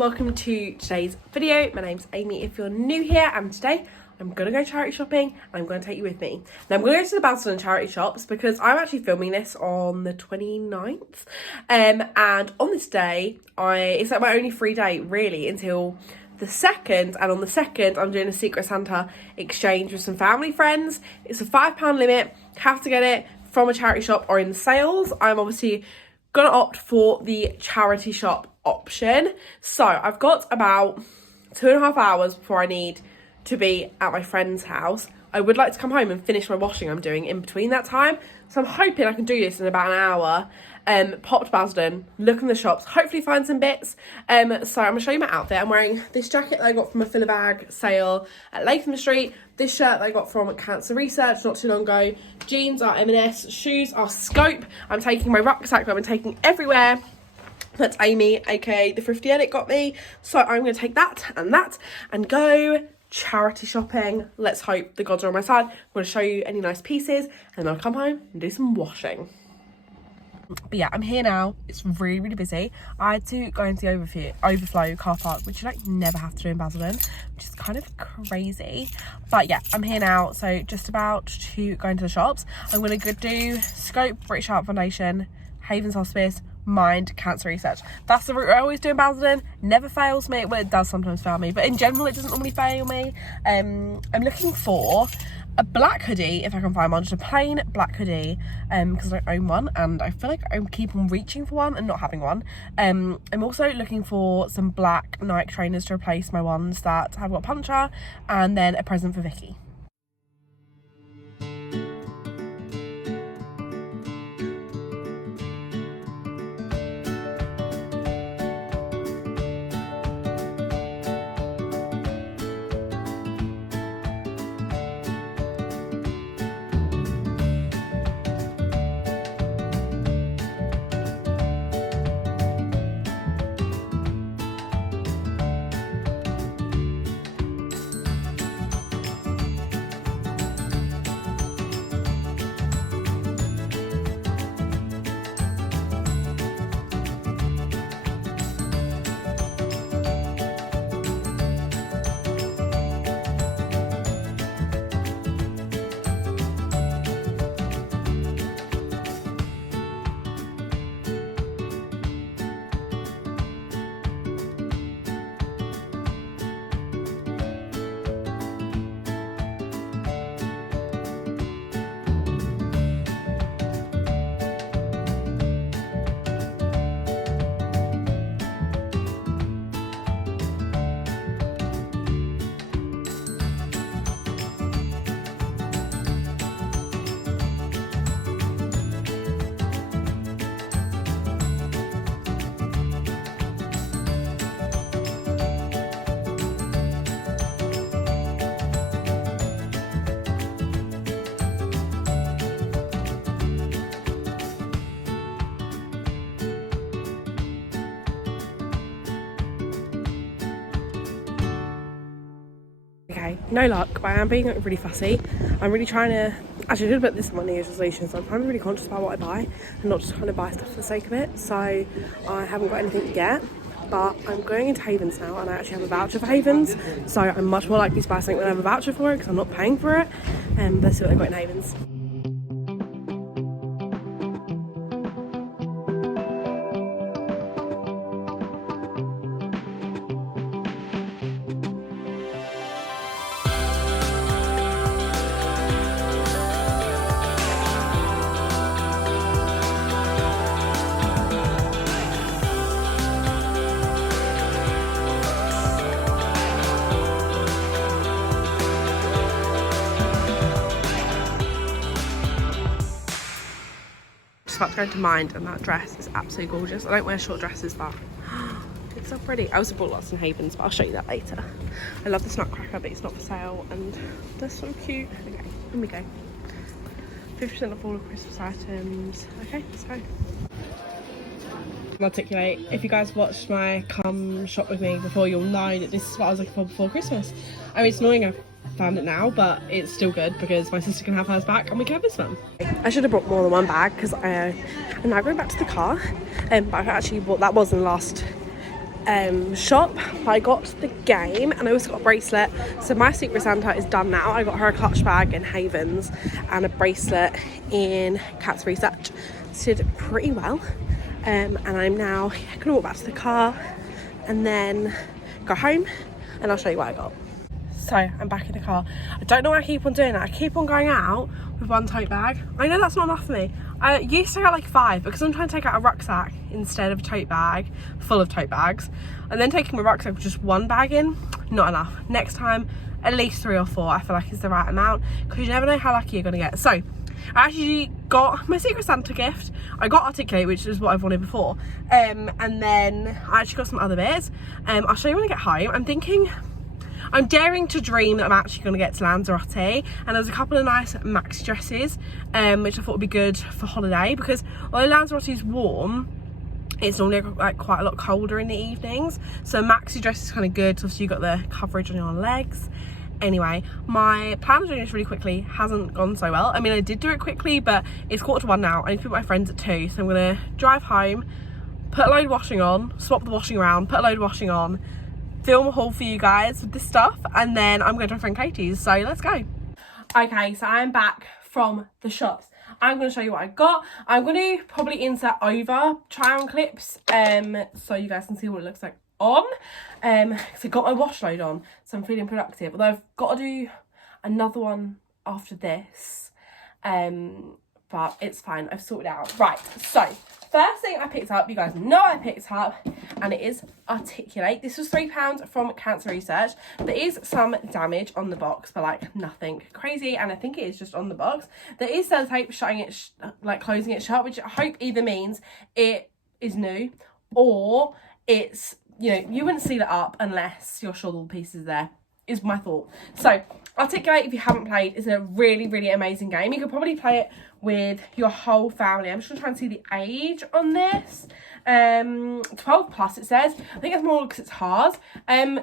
and welcome to today's video. My name's Amy if you're new here, and today I'm going to go charity shopping and I'm going to take you with me. Now I'm going to go to the Basildon charity shops because I'm actually filming this on the 29th and on this day it's like my only free day really until the 2nd, and on the 2nd I'm doing a Secret Santa exchange with some family friends. It's a £5 limit, have to get it from a charity shop or in sales. I'm obviously gonna opt for the charity shop option. So I've got about 2.5 hours before I need to be at my friend's house. I would like to come home and finish my washing I'm doing in between that time. So I'm hoping I can do this in about an hour. Pop to Basildon, look in the shops, hopefully find some bits. So I'm gonna show you my outfit. I'm wearing this jacket that I got from a filler bag sale at Latham Street. This shirt that I got from Cancer Research not too long ago. Jeans are M&S, shoes are Scope. I'm taking my rucksack that I've been taking everywhere. That's Amy, aka the Thrifty Edit, got me. So I'm gonna take that and go charity shopping. Let's hope the gods are on my side. I'm going to show you any nice pieces and then I'll come home and do some washing. But yeah, I'm here now. It's really, really busy. I had to go into the overflow car park, which you like never have to do in Basildon, which is kind of crazy. But yeah, I'm here now. So just about to go into the shops. I'm going to go do Scope, British Heart Foundation, Haven's Hospice, Mind, Cancer Research. That's the route I always do in Basildon. Never fails me. Well, it does sometimes fail me, but in general it doesn't normally fail me. I'm looking for a black hoodie if I can find one, just a plain black hoodie, because I don't own one and I feel like I keep on reaching for one and not having one. I'm also looking for some black Nike trainers to replace my ones that have got puncture, and then a present for Vicky. Okay, no luck, but I am being really fussy. I'm really trying to, actually I did put this in my New Year's resolution, so I'm trying to be really conscious about what I buy and not just kind of buy stuff for the sake of it. So I haven't got anything yet, but I'm going into Havens now and I actually have a voucher for Havens. So I'm much more likely to buy something when I have a voucher for it because I'm not paying for it. Let's see what I've got in Havens. About to go to Mind, and that dress is absolutely gorgeous. I don't wear short dresses, but it's so pretty. I also bought lots in Havens, but I'll show you that later. I love this nutcracker, but it's not for sale, and they're so cute. Okay, here we go. 50% off all of Christmas items. Okay, let's go. Articulate. If you guys watched my come shop with me before, you'll know that this is what I was looking for before Christmas. I mean, it's annoying I've found it now, but it's still good because my sister can have hers back and we can have this one. I should have brought more than one bag because I'm now going back to the car, but I've actually bought, that was in the last shop. I got the game and I also got a bracelet. So my Secret Santa is done now. I got her a clutch bag in Havens and a bracelet in Cat's Research. So did pretty well. And I'm now gonna walk back to the car and then go home and I'll show you what I got. So I'm back in the car. I don't know why I keep on doing that. I keep on going out with one tote bag. I know that's not enough for me. I used to get like 5 because I'm trying to take out a rucksack instead of a tote bag full of tote bags, and then taking my rucksack with just one bag in, not enough. Next time at least 3 or 4 I feel like is the right amount, because you never know how lucky you're gonna get. So I actually got my Secret Santa gift. I got Articulate, which is what I've wanted before, and then I actually got some other bits. I'll show you when I get home. I'm daring to dream that I'm actually going to get to Lanzarote, and there's a couple of nice maxi dresses which I thought would be good for holiday, because although Lanzarote is warm, it's normally like quite a lot colder in the evenings, so maxi dress is kind of good, so obviously you've got the coverage on your legs. Anyway, my plan of doing this really quickly hasn't gone so well. I mean, I did do it quickly, but it's 1:45 now. I need to pick my friends at 2, so I'm going to drive home, put a load of washing on, swap the washing around, put a load of washing on, film a haul for you guys with this stuff, and then I'm going to my friend Katie's, so let's go. Okay, so I'm back from the shops. I'm going to show you what I got. I'm going to probably insert over try-on clips so you guys can see what it looks like on. So I got my wash load on, so I'm feeling productive, although I've got to do another one after this, but it's fine, I've sorted it out. Right, so first thing I picked up, you guys know I picked up, and it is Articulate. This was £3 from Cancer Research. There is some damage on the box, but like nothing crazy, and I think it is just on the box. There is sellotape shutting it, like closing it shut, which I hope either means it is new or it's, you know, you wouldn't seal it up unless you're sure all the pieces are there, is my thought. So Articulate, if you haven't played, is a really, really amazing game. You could probably play it with your whole family. I'm just gonna try and see the age on this. 12 plus it says. I think it's more because it's hard.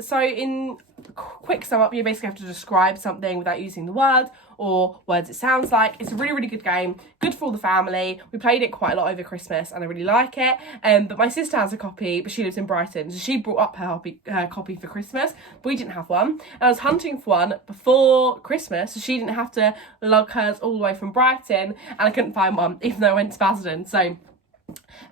So in quick sum up, you basically have to describe something without using the word or words it sounds like. It's a really, really good game, good for all the family. We played it quite a lot over Christmas and I really like it. But my sister has a copy, but she lives in Brighton, so she brought up her copy for Christmas, but we didn't have one, and I was hunting for one before Christmas, so she didn't have to lug hers all the way from Brighton, and I couldn't find one even though I went to Basildon, so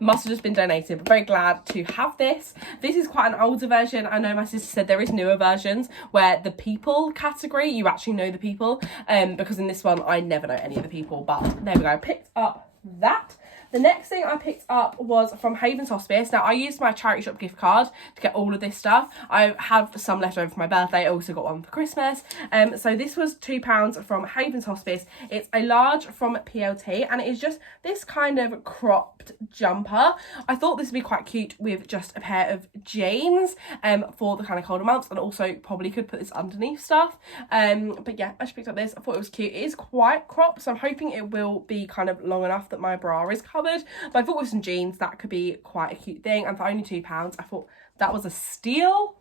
must have just been donated, but very glad to have this. This is quite an older version. I know my sister said there is newer versions where the people category, you actually know the people, because in this one I never know any of the people, but there we go. I picked up that. The next thing I picked up was from Havens Hospice. Now, I used my charity shop gift card to get all of this stuff. I have some left over for my birthday. I also got one for Christmas. So this was £2 from Havens Hospice. It's a large from PLT, and it is just this kind of cropped jumper. I thought this would be quite cute with just a pair of jeans for the kind of colder months, and also probably could put this underneath stuff. But yeah, I just picked up this. I thought it was cute. It is quite cropped, so I'm hoping it will be kind of long enough that my bra is covered. But I thought with some jeans that could be quite a cute thing, and for only £2 I thought that was a steal.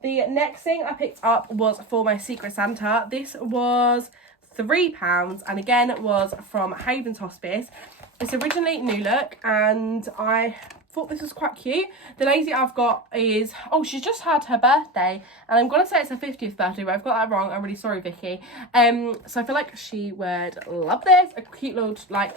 The next thing I picked up was for my Secret Santa. This was £3, and again it was from Havens Hospice. It's originally New Look, and I thought this was quite cute. The lady I've got is, oh, she's just had her birthday, and I'm gonna say it's her 50th birthday, but I've got that wrong. I'm really sorry, Vicky. So I feel like she would love this. A cute little like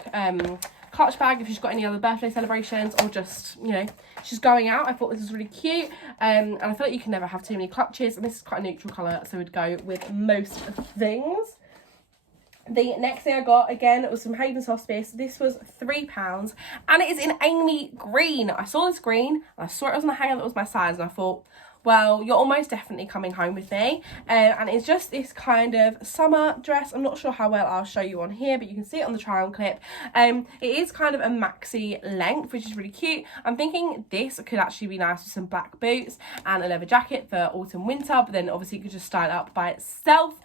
clutch bag if she's got any other birthday celebrations, or just, you know, she's going out. I thought this was really cute, and I feel like you can never have too many clutches, and this is quite a neutral colour, so it would go with most things. The next thing I got, again, it was from Havens Hospice. This was £3, and it is in Amy Green. I saw this green, and I saw it was on a hanger that was my size, and I thought, well, you're almost definitely coming home with me. And it's just this kind of summer dress. I'm not sure how well I'll show you on here, but you can see it on the try-on clip. It is kind of a maxi length, which is really cute. I'm thinking this could actually be nice with some black boots and a leather jacket for autumn winter, but then obviously you could just style it up by itself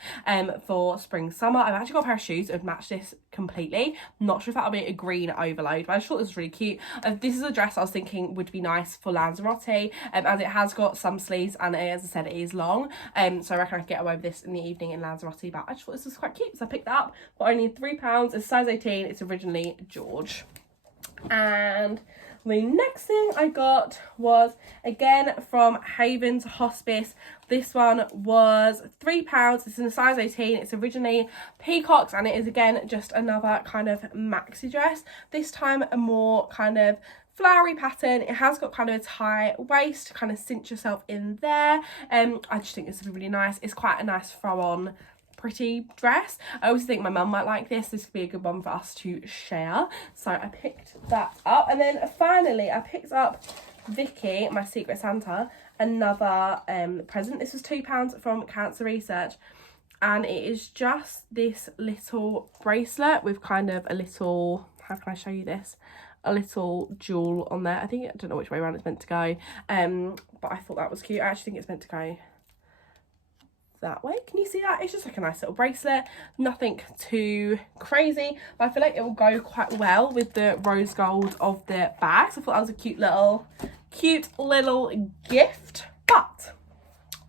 for spring summer. I've actually got a pair of shoes that would match this completely. I'm not sure if that'll be a green overload, but I just thought this was really cute. This is a dress I was thinking would be nice for Lanzarote, as it has got some sleeves, and as I said, it is long, so I reckon I could get away with this in the evening in Lanzarote, but I just thought this was quite cute, so I picked that up for only £3. It's size 18. It's originally George. And The next thing I got was, again, from Haven's Hospice. This one was £3. It's in a size 18. It's originally peacocks, and it is, again, just another kind of maxi dress. This time a more kind of flowery pattern. It has got kind of a tie waist to kind of cinch yourself in there. I just think this would be really nice. It's quite a nice throw on pretty dress. I also think my mum might like this. This could be a good one for us to share. So I picked that up. And then finally I picked up Vicky, my Secret Santa, another present. This was £2 from Cancer Research. And it is just this little bracelet with kind of a little, how can I show you this? A little jewel on there. I don't know which way around it's meant to go. But I thought that was cute. I actually think it's meant to go that way. Can you see that? It's just like a nice little bracelet, nothing too crazy, but I feel like it will go quite well with the rose gold of the bag. So I thought that was a cute little gift. But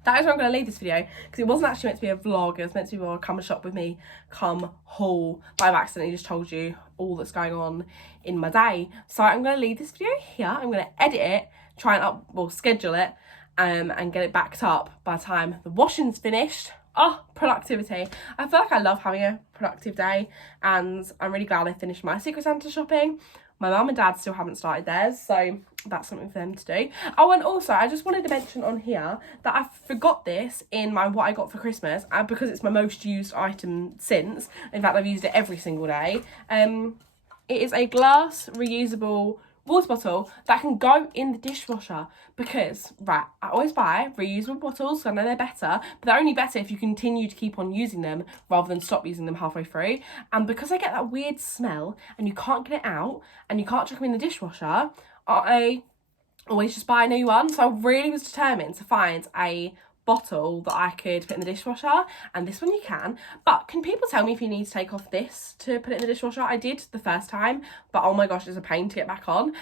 that is where I'm going to leave this video, because it wasn't actually meant to be a vlog. It was meant to be more a come shop with me, come haul. But I've accidentally just told you all that's going on in my day. So I'm going to leave this video here. I'm going to edit it, try and schedule it, and get it backed up by the time the washing's finished. Oh, productivity. I feel like I love having a productive day, and I'm really glad I finished my Secret Santa shopping. My mum and dad still haven't started theirs, so that's something for them to do. Oh, and also I just wanted to mention on here that I forgot this in my what I got for Christmas, because it's my most used item since. In fact, I've used it every single day. It is a glass reusable water bottle that can go in the dishwasher, because I always buy reusable bottles, so I know they're better, but they're only better if you continue to keep on using them rather than stop using them halfway through. And because I get that weird smell and you can't get it out and you can't chuck them in the dishwasher, I always just buy a new one. So I really was determined to find a bottle that I could put in the dishwasher, and this one you can. But can people tell me if you need to take off this to put it in the dishwasher? I did the first time, but oh my gosh, it's a pain to get back on.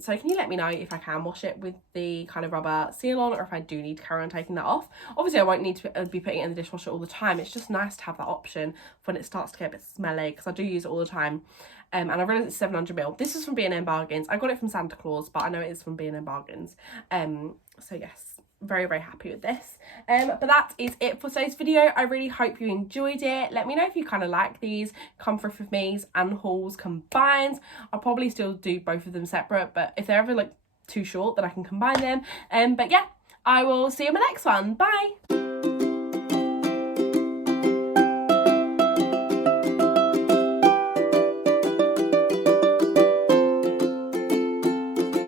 So can you let me know if I can wash it with the kind of rubber seal on, or if I do need to carry on taking that off? Obviously I won't need to be putting it in the dishwasher all the time. It's just nice to have that option when it starts to get a bit smelly, because I do use it all the time. And I realised it's 700ml. This is from B&M Bargains. I got it from Santa Claus, but I know it is from B&M Bargains. So yes, very, very happy with this. But that is it for today's video. I really hope you enjoyed it. Let me know if you kind of like these come thrift with me's and hauls combined. I'll probably still do both of them separate, but if they're ever like too short, then I can combine them. But yeah, I will see you in my next one. Bye.